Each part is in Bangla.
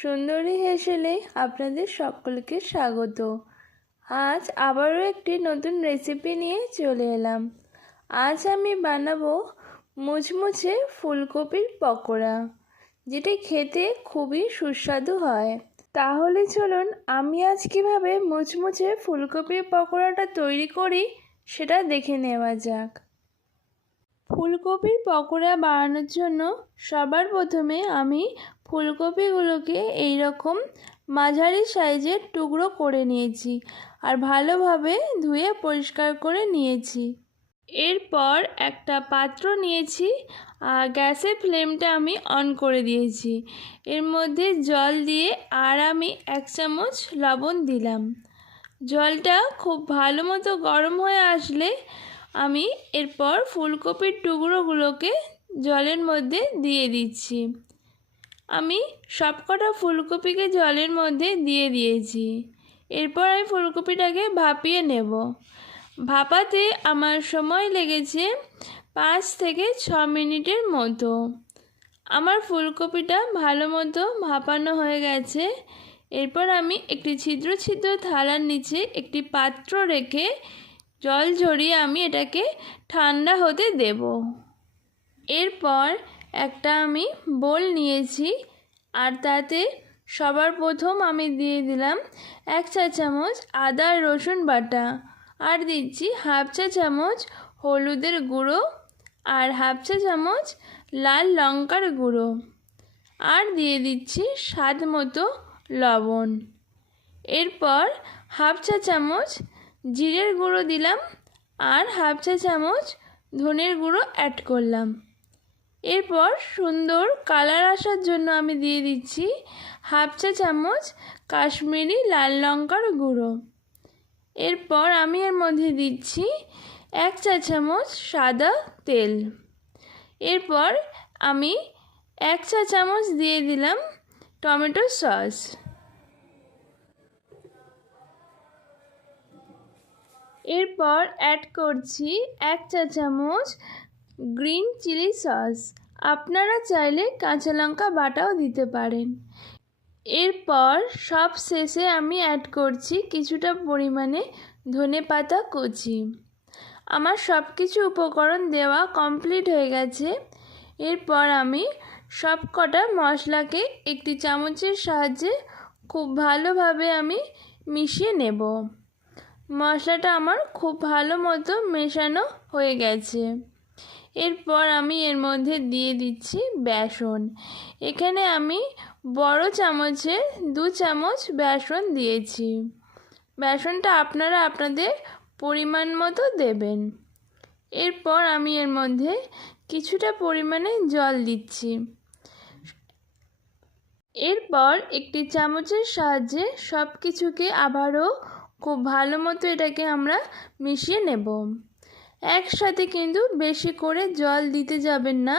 সুন্দরী হেসেলে আপনাদের সকলকে স্বাগত। আজ আবারও একটি নতুন রেসিপি নিয়ে চলে এলাম। আজ আমি বানাবো মুচমুচে ফুলকপির পকোড়া, যেটি খেতে খুবই সুস্বাদু হয়। তাহলে চলুন আমি আজ কিভাবে মুচমুচে ফুলকপির পকোড়াটা তৈরি করি সেটা দেখে নেওয়া যাক। ফুলকপির পকোড়া বানানোর জন্য সবার প্রথমে আমি ফুলকপিগুলোকে এইরকম মাঝারি সাইজের টুকরো করে নিয়েছি আর ভালোভাবে ধুয়ে পরিষ্কার করে নিয়েছি। এরপর একটা পাত্র নিয়েছি আর গ্যাসের ফ্লেমটা আমি অন করে দিয়েছি। এর মধ্যে জল দিয়ে আর আমি 1 চামচ লবণ দিলাম। জলটা খুব ভালো মতো গরম হয়ে আসলে আমি এরপর ফুলকপির টুকরোগুলোকে জলের মধ্যে দিয়ে দিচ্ছি। আমি সবকটা ফুলকপিকে জলের মধ্যে দিয়ে দিয়েছি। এরপর আমি ফুলকপিটাকে ভাপিয়ে নেব। ভাপাতে আমার সময় লেগেছে 5 থেকে 6 মিনিটের মতো। আমার ফুলকপিটা ভালো মতো ভাপানো হয়ে গেছে। এরপর আমি একটি ছিদ্র থালার নিচে একটি পাত্র রেখে জল ঝরিয়ে আমি এটাকে ঠান্ডা হতে দেব। এরপর একটা আমি বোল নিয়েছি আর তাতে সবার প্রথম আমি দিয়ে দিলাম 1 চা চামচ আদা রসুন বাটা, আর দিচ্ছি 1/2 চা চামচ হলুদের গুঁড়ো আর 1/2 চা চামচ লাল লঙ্কার গুঁড়ো, আর দিয়ে দিচ্ছি স্বাদ মতো লবণ। এরপর 1/2 চা চামচ জিরের গুঁড়ো দিলাম আর 1/2 চা চামচ ধনের গুঁড়ো অ্যাড করলাম। এরপর সুন্দর কালার আসার জন্য আমি দিয়ে দিচ্ছি 1/2 চা চামচ কাশ্মীরি লাল লঙ্কার গুঁড়ো। এরপর আমি এর মধ্যে দিচ্ছি 1 চা চামচ সাদা তেল। এরপর আমি 1 চা চামচ দিয়ে দিলাম টমেটো সস। এরপর অ্যাড করছি 1 চা চামচ গ্রিন চিলি সস। আপনারা চাইলে কাঁচা লঙ্কা বাটাও দিতে পারেন। এরপর সব শেষে আমি অ্যাড করছি কিছুটা পরিমাণে ধনেপাতা কুচি। আমার সব কিছু উপকরণ দেওয়া কমপ্লিট হয়ে গেছে। এরপর আমি সব কটা মশলাকে একটি চামচের সাহায্যে খুব ভালোভাবে আমি মিশিয়ে নেব। মশলাটা আমার খুব ভালো মতো মেশানো হয়ে গেছে। এরপর আমি এর মধ্যে দিয়ে দিচ্ছি বেসন। এখানে আমি বড় চামচের 2 চামচ বেসন দিয়েছি। বেসনটা আপনারা আপনাদের পরিমাণ মতো দেবেন। এরপর আমি এর মধ্যে কিছুটা পরিমাণে জল দিচ্ছি। এরপর একটি চামচের সাহায্যে সব কিছুকে আবারও খুব ভালো মতো এটাকে আমরা মিশিয়ে নেব। একসাথে কিন্তু বেশি করে জল দিতে যাবেন না,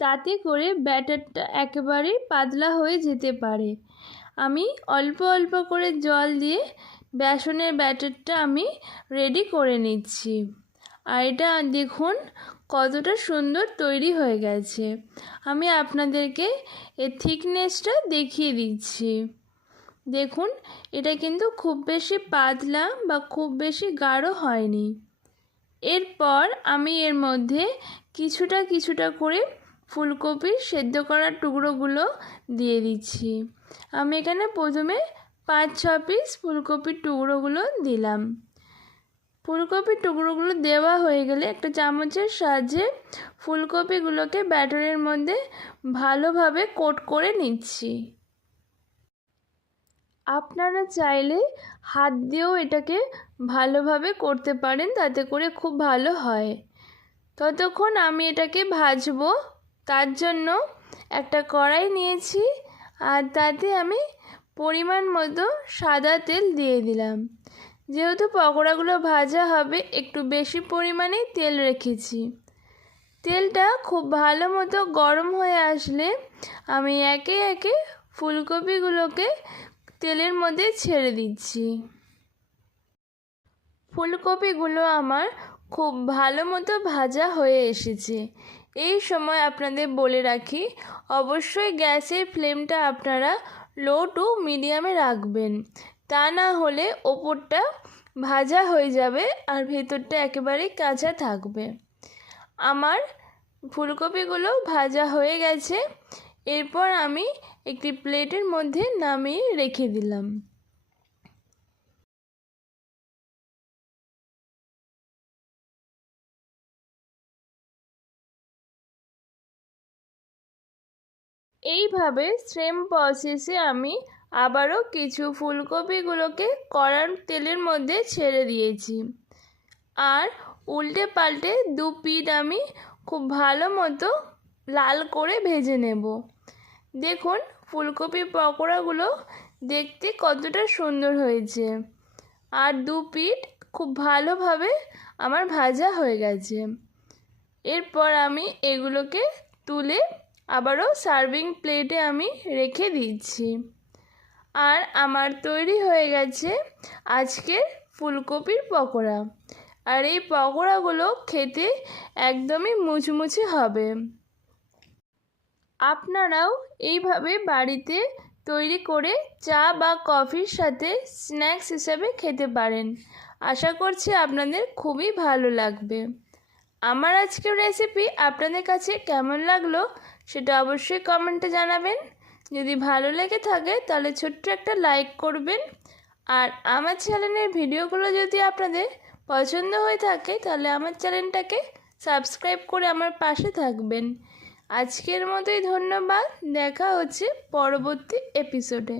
তাতে করে ব্যাটারটা একেবারেই পাতলা হয়ে যেতে পারে। আমি অল্প অল্প করে জল দিয়ে বেসনের ব্যাটারটা আমি রেডি করে নিচ্ছি। আর এটা দেখুন কতটা সুন্দর তৈরি হয়ে গেছে। আমি আপনাদেরকে এর থিকনেসটা দেখিয়ে দিচ্ছি। দেখুন এটা কিন্তু খুব বেশি পাতলা বা খুব বেশি গাঢ় হয়নি। এরপর আমি এর মধ্যে কিছুটা করে ফুলকপির সেদ্ধ করার টুকরোগুলো দিয়ে দিচ্ছি। আমি এখানে প্রথমে 5-6 পিস ফুলকপির টুকরোগুলো দিলাম। ফুলকপির টুকরোগুলো দেওয়া হয়ে গেলে একটা চামচের সাহায্যে ফুলকপিগুলোকে ব্যাটারের মধ্যে ভালোভাবে কোট করে নিচ্ছি। আপনারা চাইলে হাত দিয়েও এটাকে ভালোভাবে করতে পারেন, তাতে করে খুব ভালো হয়। ততক্ষণ আমি এটাকে ভাজবো। তার জন্য একটা কড়াই নিয়েছি আর তাতে আমি পরিমাণ মতো সাদা তেল দিয়ে দিলাম। যেহেতু পকোড়াগুলো ভাজা হবে একটু বেশি পরিমাণেই তেল রেখেছি। তেলটা খুব ভালো মতো গরম হয়ে আসলে আমি একে একে ফুলকপিগুলোকে তেলের মধ্যে ছেড়ে দিচ্ছি। ফুলকপিগুলো আমার খুব ভালো মতো ভাজা হয়ে এসেছে। এই সময় আপনাদের বলে রাখি, অবশ্যই গ্যাসের ফ্লেমটা আপনারা লো টু মিডিয়ামে রাখবেন, তা না হলে ওপরটা ভাজা হয়ে যাবে আর ভেতরটা একেবারেই কাঁচা থাকবে। আমার ফুলকপিগুলো ভাজা হয়ে গেছে। এরপর আমি একটি প্লেটের মধ্যে নামিয়ে রেখে দিলাম। এইভাবে সেম প্রসেসে আমি আবারও কিছু ফুলকপিগুলোকে কড়ার তেলের মধ্যে ছেড়ে দিয়েছি আর উল্টে পাল্টে দু পিঠ আমি খুব ভালো মতো লাল করে ভেজে নেব। দেখুন ফুলকপির পকোড়াগুলো দেখতে কতটা সুন্দর হয়েছে আর দু পিঠ খুব ভালোভাবে আমার ভাজা হয়ে গেছে। এরপর আমি এগুলোকে তুলে আবারও সার্ভিং প্লেটে আমি রেখে দিচ্ছি। আর আমার তৈরি হয়ে গেছে আজকের ফুলকপির পকোড়া। আর এই পকোড়াগুলো খেতে একদমই মুচমুচে হবে। আপনারাও এইভাবে বাড়িতে তৈরি করে চা বা কফির সাথে স্ন্যাক্স হিসেবে খেতে পারেন। আশা করছি আপনাদের খুবই ভালো লাগবে। আমার আজকের রেসিপি আপনাদের কাছে কেমন লাগলো সেটা অবশ্যই কমেন্টে জানাবেন। যদি ভালো লেগে থাকে তাহলে ছোট্ট একটা লাইক করবেন। আর আমার চ্যানেলের ভিডিওগুলো যদি আপনাদের পছন্দ হয়ে থাকে তাহলে আমার চ্যানেলটাকে সাবস্ক্রাইব করে আমার পাশে থাকবেন। আজকের মতোই ধন্যবাদ। দেখা হচ্ছে পরবর্তী এপিসোডে।